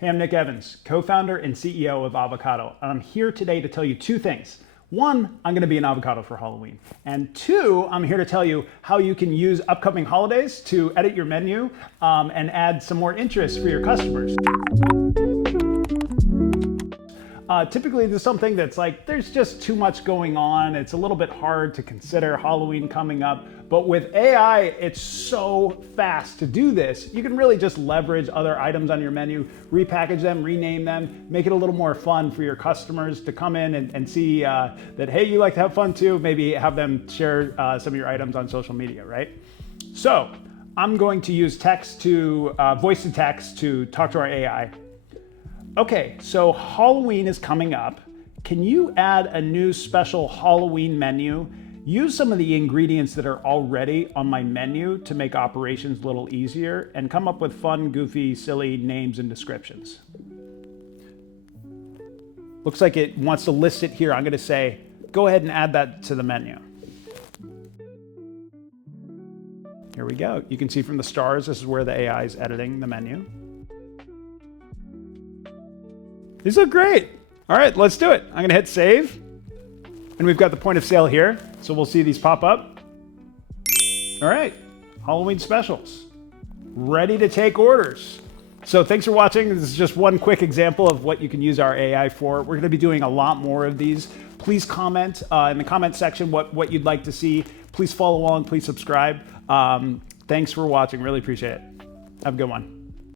Hey, I'm Nick Evans, co-founder and CEO of Avocado, and I'm here today to tell you two things. One, I'm going to be an avocado for Halloween. And two, I'm here to tell you how you can use upcoming holidays to edit your menu and add some more interest for your customers. Typically, there's something that's like, there's just too much going on. It's a little bit hard to consider Halloween coming up. But with AI, it's so fast to do this. You can really just leverage other items on your menu, repackage them, rename them, make it a little more fun for your customers to come in and see that, hey, you like to have fun too. Maybe have them share some of your items on social media, right? So I'm going to use voice to text to talk to our AI. Okay, so Halloween is coming up. Can you add a new special Halloween menu? Use some of the ingredients that are already on my menu to make operations a little easier and come up with fun, goofy, silly names and descriptions. Looks like it wants to list it here. I'm going to say, go ahead and add that to the menu. Here we go. You can see from the stars, this is where the AI is editing the menu. These look great. All right, let's do it. I'm going to hit save. And we've got the point of sale here. So we'll see these pop up. All right, Halloween specials. Ready to take orders. So thanks for watching. This is just one quick example of what you can use our AI for. We're going to be doing a lot more of these. Please comment in the comment section what you'd like to see. Please follow along. Please subscribe. Thanks for watching. Really appreciate it. Have a good one.